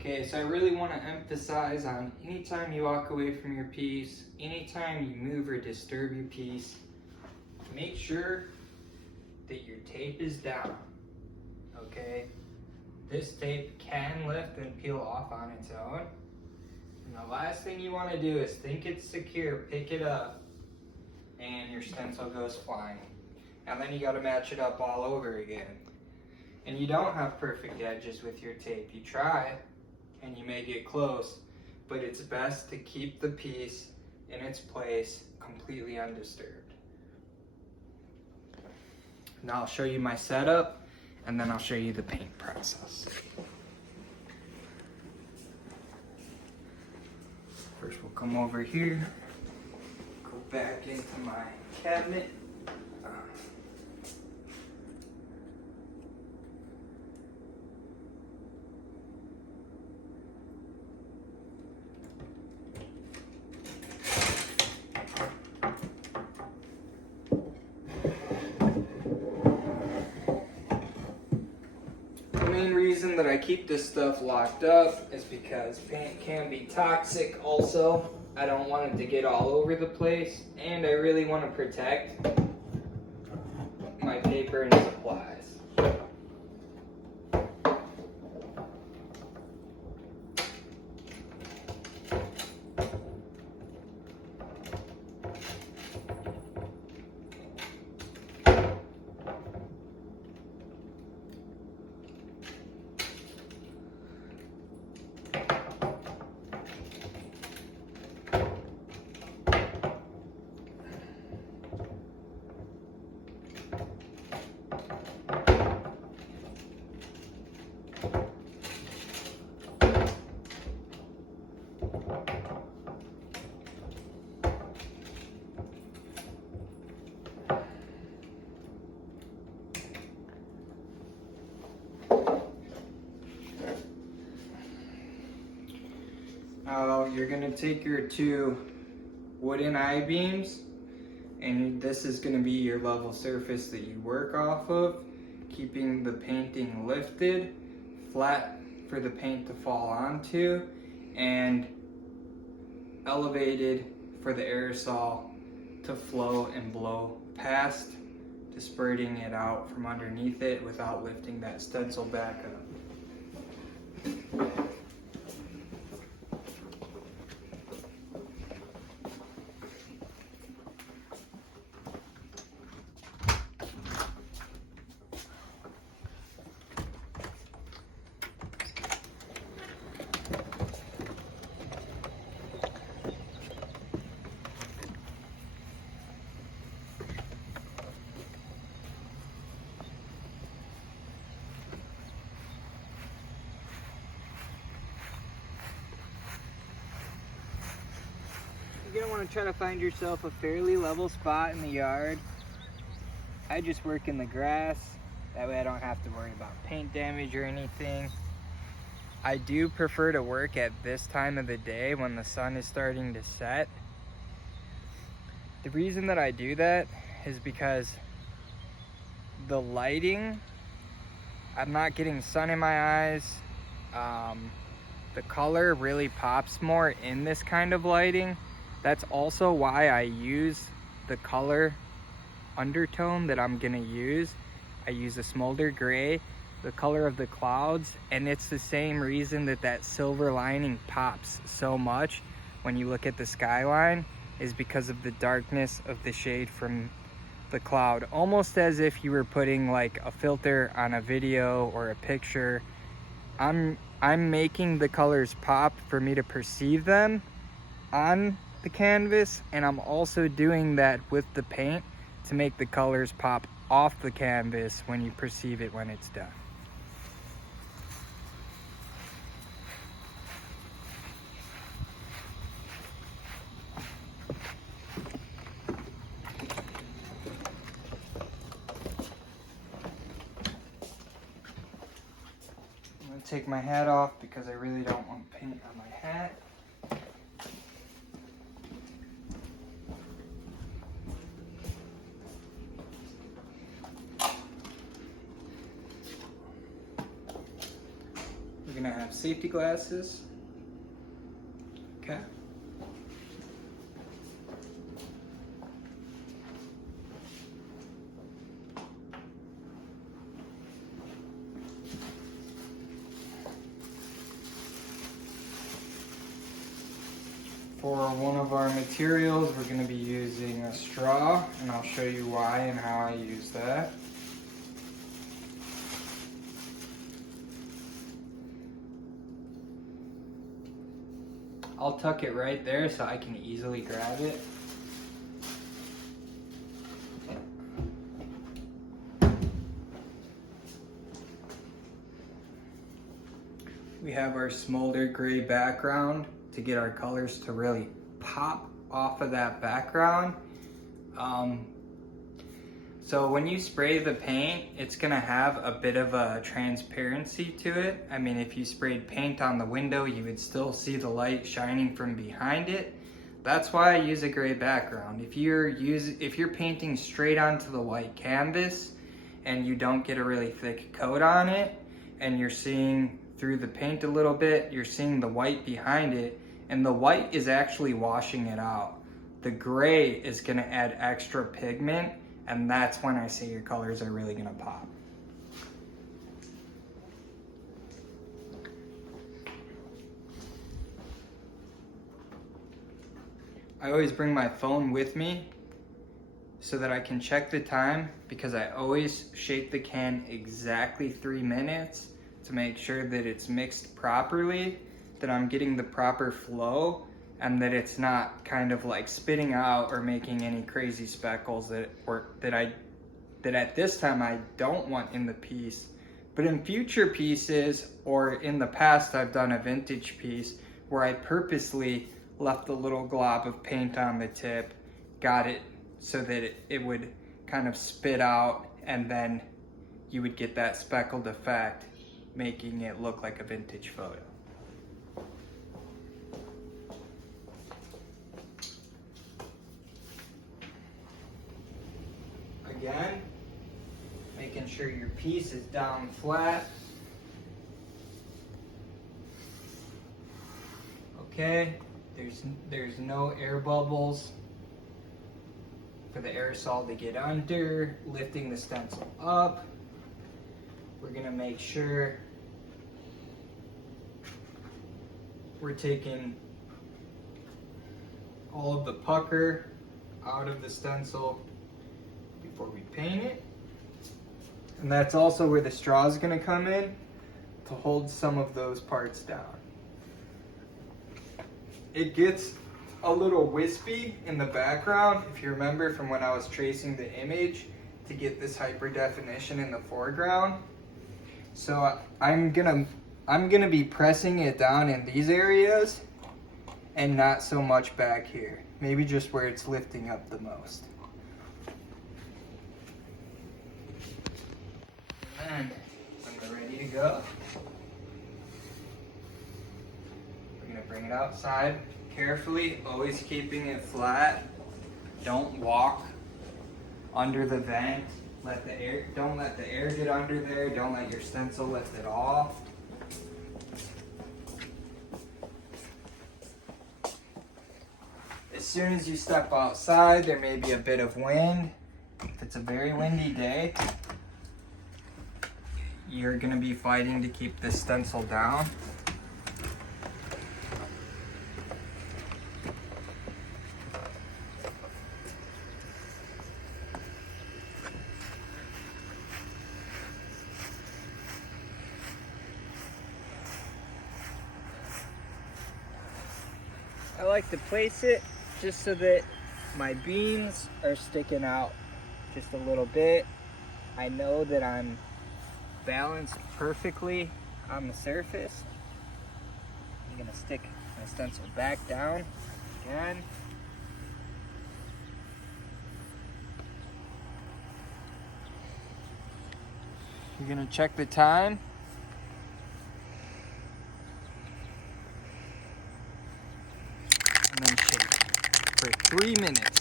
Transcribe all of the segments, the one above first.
Okay, so I really want to emphasize on anytime you walk away from your piece, anytime you move or disturb your piece, make sure that your tape is down, okay? This tape can lift and peel off on its own. And the last thing you want to do is think it's secure, pick it up, and your stencil goes flying. And then you got to match it up all over again. And you don't have perfect edges with your tape. You try, and you may get close, but it's best to keep the piece in its place completely undisturbed. Now I'll show you my setup, and then I'll show you the paint process. First we'll come over here, go back into my cabinet. The main reason that I keep this stuff locked up is because paint can be toxic also. I don't want it to get all over the place, and I really want to protect my paper and supplies. You're gonna take your two wooden I-beams, and this is gonna be your level surface that you work off of, keeping the painting lifted, flat for the paint to fall onto, and elevated for the aerosol to flow and blow past, dispersing it out from underneath it without lifting that stencil back up. You're gonna want to try to find yourself a fairly level spot in the yard. I just work in the grass, that way I don't have to worry about paint damage or anything. I do prefer to work at this time of the day when the sun is starting to set. The reason that I do that is because the lighting, I'm not getting sun in my eyes. The color really pops more in this kind of lighting. That's also why I use the color undertone that I'm gonna use. I use a smolder gray, the color of the clouds, and it's the same reason that that silver lining pops so much when you look at the skyline, is because of the darkness of the shade from the cloud. Almost as if you were putting like a filter on a video or a picture. I'm making the colors pop for me to perceive them on the canvas, and I'm also doing that with the paint to make the colors pop off the canvas when you perceive it when it's done. I'm gonna take my hat off because I really don't want paint on my hat. gonna have safety glasses. Okay. For one of our materials, we're going to be using a straw, and I'll show you why and how I use that. I'll tuck it right there so I can easily grab it. We have our smolder gray background to get our colors to really pop off of that background. So when you spray the paint, it's gonna have a bit of a transparency to it. I mean, if you sprayed paint on the window, you would still see the light shining from behind it. That's why I use a gray background. If you're painting straight onto the white canvas and you don't get a really thick coat on it, and you're seeing through the paint a little bit, you're seeing the white behind it, and the white is actually washing it out. The gray is gonna add extra pigment, and that's when I say your colors are really gonna pop. I always bring my phone with me so that I can check the time, because I always shake the can exactly 3 minutes to make sure that it's mixed properly, that I'm getting the proper flow, and that it's not kind of like spitting out or making any crazy speckles that at this time I don't want in the piece. But in future pieces, or in the past, I've done a vintage piece where I purposely left a little glob of paint on the tip, got it so that it would kind of spit out, and then you would get that speckled effect, making it look like a vintage photo. Again, making sure your piece is down flat. Okay, there's no air bubbles for the aerosol to get under, lifting the stencil up. We're gonna make sure we're taking all of the pucker out of the stencil before we paint it. And that's also where the straw is gonna come in to hold some of those parts down. It gets a little wispy in the background, if you remember from when I was tracing the image to get this hyper definition in the foreground. So I'm gonna be pressing it down in these areas and not so much back here. Maybe just where it's lifting up the most. And when we're ready to go, we're gonna bring it outside carefully, always keeping it flat. Don't walk under the vent. Don't let the air get under there. Don't let your stencil lift it off. As soon as you step outside, there may be a bit of wind. If it's a very windy day, you're gonna be fighting to keep this stencil down. I like to place it just so that my beans are sticking out just a little bit. I know that I'm balanced perfectly on the surface. I'm gonna stick my stencil back down again. You're gonna check the time. And then shake for 3 minutes.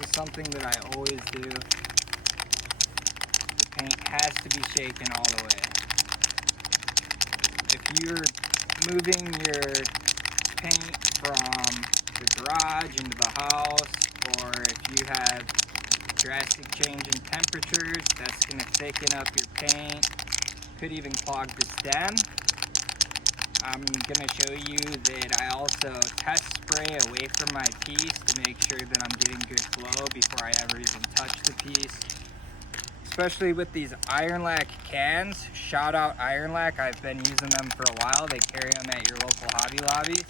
is something that I always do. The paint has to be shaken all the way. If you're moving your paint from the garage into the house, or if you have drastic change in temperatures, that's going to thicken up your paint. Could even clog the stem. I'm going to show you that I also test spray away from my piece to make sure that I'm getting good flow before I ever even touch the piece. Especially with these Ironlak cans. Shout out Ironlak. I've been using them for a while. They carry them at your local Hobby Lobby.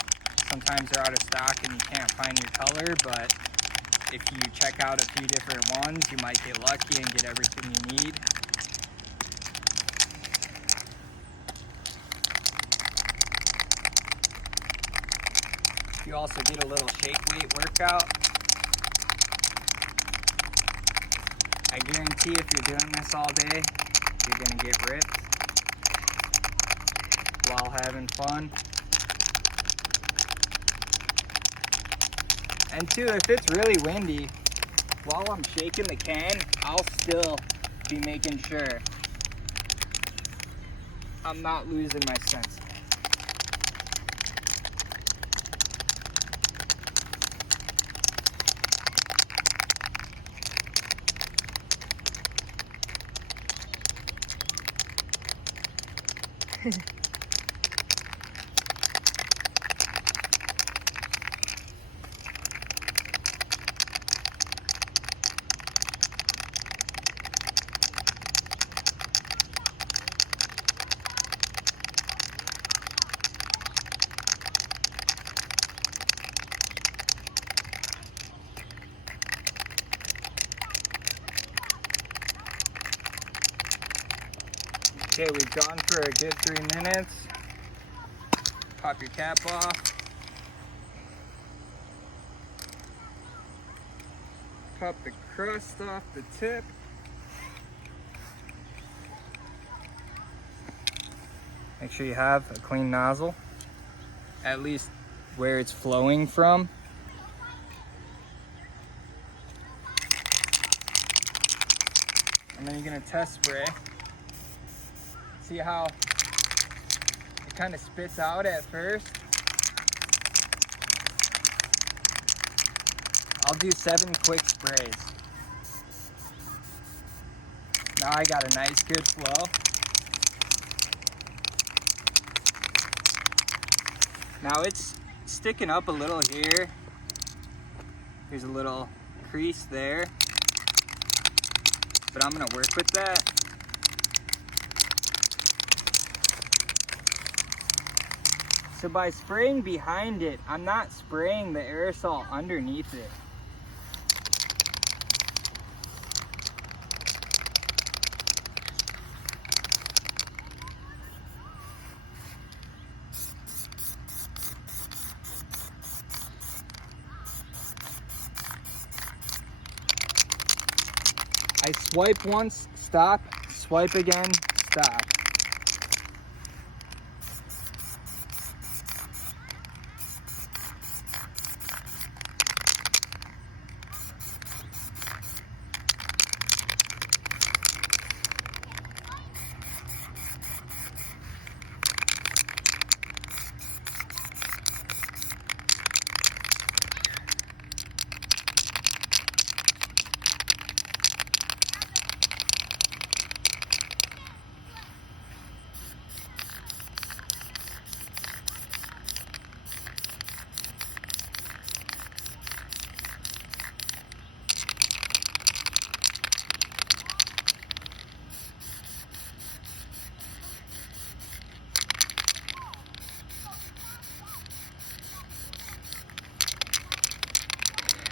Sometimes they're out of stock and you can't find your color, but if you check out a few different ones, you might get lucky and get everything you need. You also get a little shake weight workout. I guarantee if you're doing this all day, you're gonna get ripped while having fun. And two, if it's really windy, while I'm shaking the can, I'll still be making sure I'm not losing my sense. Okay, we've gone for a good 3 minutes. Pop your cap off. Pop the crust off the tip. Make sure you have a clean nozzle, at least where it's flowing from. And then you're gonna test spray. See how it kind of spits out at first? I'll do 7 quick sprays. Now I got a nice good flow. Now it's sticking up a little here. There's a little crease there, but I'm gonna work with that. So by spraying behind it, I'm not spraying the aerosol underneath it. I swipe once, stop, swipe again, stop.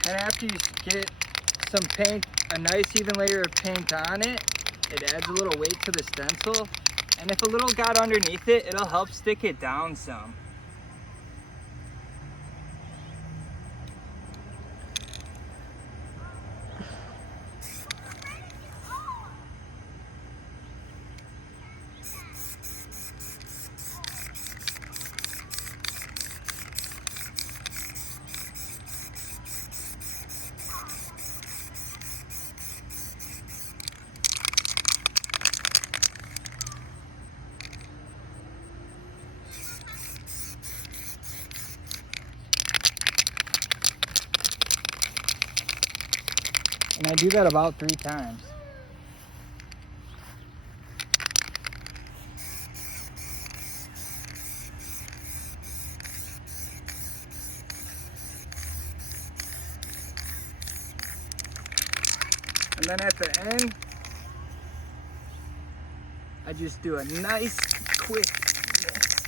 And after you get some paint, a nice even layer of paint on it, it adds a little weight to the stencil. And if a little got underneath it, it'll help stick it down some. And I do that about 3 times. And then at the end, I just do a nice quick mist.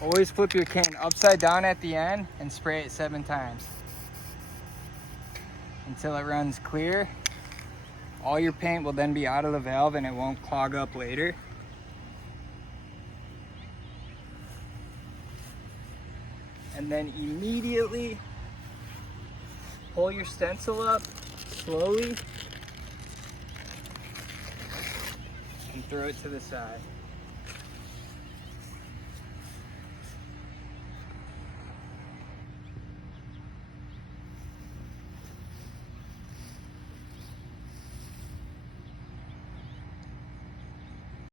Always flip your can upside down at the end and spray it 7 times until it runs clear. All your paint will then be out of the valve and it won't clog up later. And then immediately pull your stencil up slowly and throw it to the side.